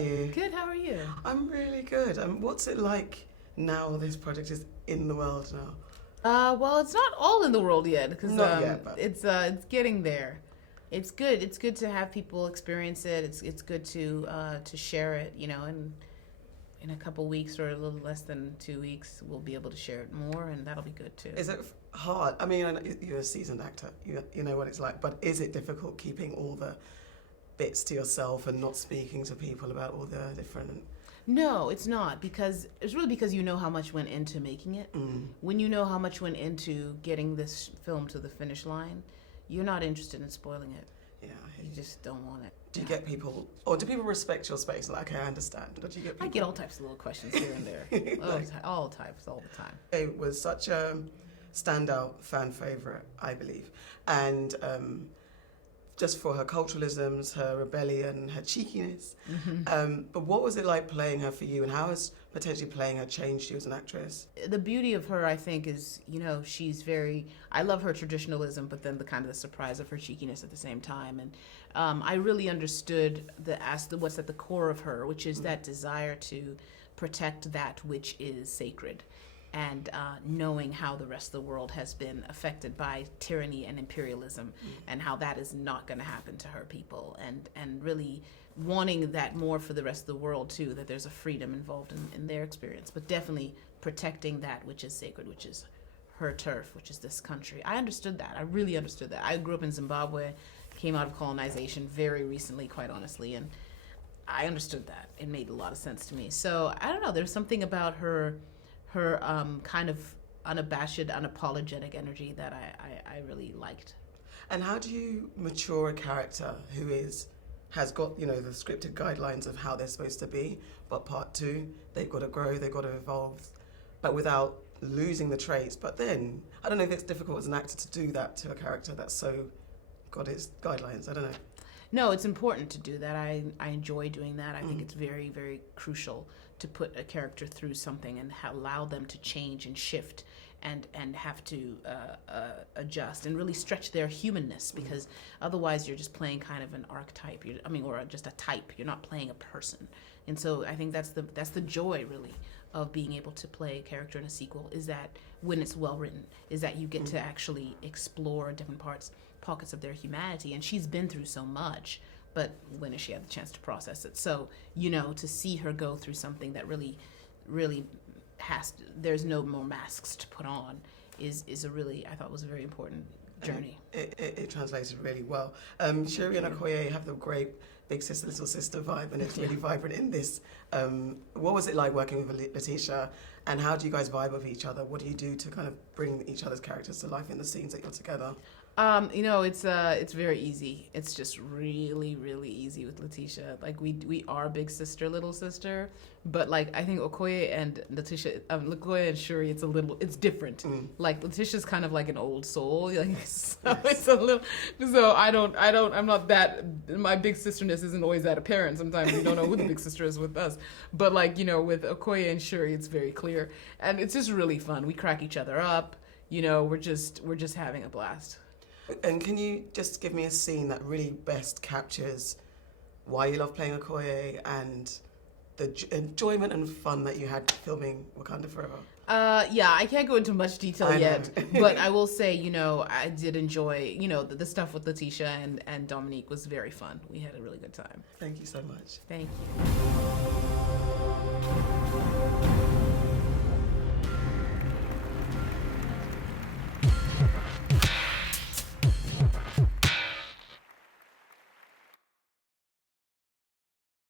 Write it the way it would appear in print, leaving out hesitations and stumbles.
you? Good, how are you? I'm really good. What's it like now this project is in the world now? Well, it's not all in the world yet, because but... it's getting there. It's good. It's good to have people experience it. It's good to share it, and in a couple weeks or a little less than 2 weeks, we'll be able to share it more, and that'll be good too. Is it hard? I mean, I know you're a seasoned actor. You know what it's like, but is it difficult keeping all the bits to yourself and not speaking to people about all the different... No, it's not, because it's really because you know how much went into making it. When you know how much went into getting this film to the finish line, you're not interested in spoiling it. Yeah. You just don't want it. Do you get people, or do people respect your space? Like, I understand. But do you get people... I get all types of little questions here and there. all types, all the time. It was such a standout fan favorite, I believe. And just for her culturalisms, her rebellion, her cheekiness. But what was it like playing her for you, and how has potentially playing her changed you as an actress? The beauty of her, I think, is, she's very, I love her traditionalism, but then the kind of the surprise of her cheekiness at the same time. And I really understood what's at the core of her, which is that desire to protect that which is sacred. And knowing how the rest of the world has been affected by tyranny and imperialism, and how that is not going to happen to her people, and really wanting that more for the rest of the world too, that there's a freedom involved in their experience, but definitely protecting that which is sacred, which is her turf, which is this country. I understood that. I really understood that. I grew up in Zimbabwe, came out of colonization very recently, quite honestly, and I understood that. It made a lot of sense to me. So I don't know, there's something about her kind of unabashed, unapologetic energy that I really liked. And how do you mature a character who has got, the scripted guidelines of how they're supposed to be, but part two, they've got to grow, they've got to evolve, but without losing the traits? But then, I don't know if it's difficult as an actor to do that to a character that's so got its guidelines. I don't know. No, it's important to do that. I enjoy doing that. I think it's very, very crucial to put a character through something and allow them to change and shift and have to adjust and really stretch their humanness, because otherwise you're just playing kind of an archetype, or just a type. You're not playing a person. And so I think that's the joy, really, of being able to play a character in a sequel, is that when it's well written, is that you get to actually explore different pockets of their humanity. And she's been through so much, but when has she had the chance to process it? So, to see her go through something that really, really there's no more masks to put on is a really, I thought was a very important journey. It translated really well. Shuri and Okoye have the great big sister, little sister vibe, and it's really vibrant in this. What was it like working with Letitia, and how do you guys vibe with each other? What do you do to kind of bring each other's characters to life in the scenes that you're together? It's very easy. It's just really, really easy with Letitia. Like, we are big sister, little sister, but like, I think Okoye and Okoye and Shuri, it's different. Like, Letitia's kind of like an old soul. Like, so it's a little, so I'm not that, my big sisterness isn't always that apparent. Sometimes we don't know who the big sister is with us. But like, with Okoye and Shuri, it's very clear. And it's just really fun. We crack each other up. We're just having a blast. And can you just give me a scene that really best captures why you love playing Okoye and the enjoyment and fun that you had filming Wakanda Forever? Yeah, I can't go into much detail yet, but I will say, I did enjoy, the stuff with Letitia and Dominique was very fun. We had a really good time. Thank you so much. Thank you.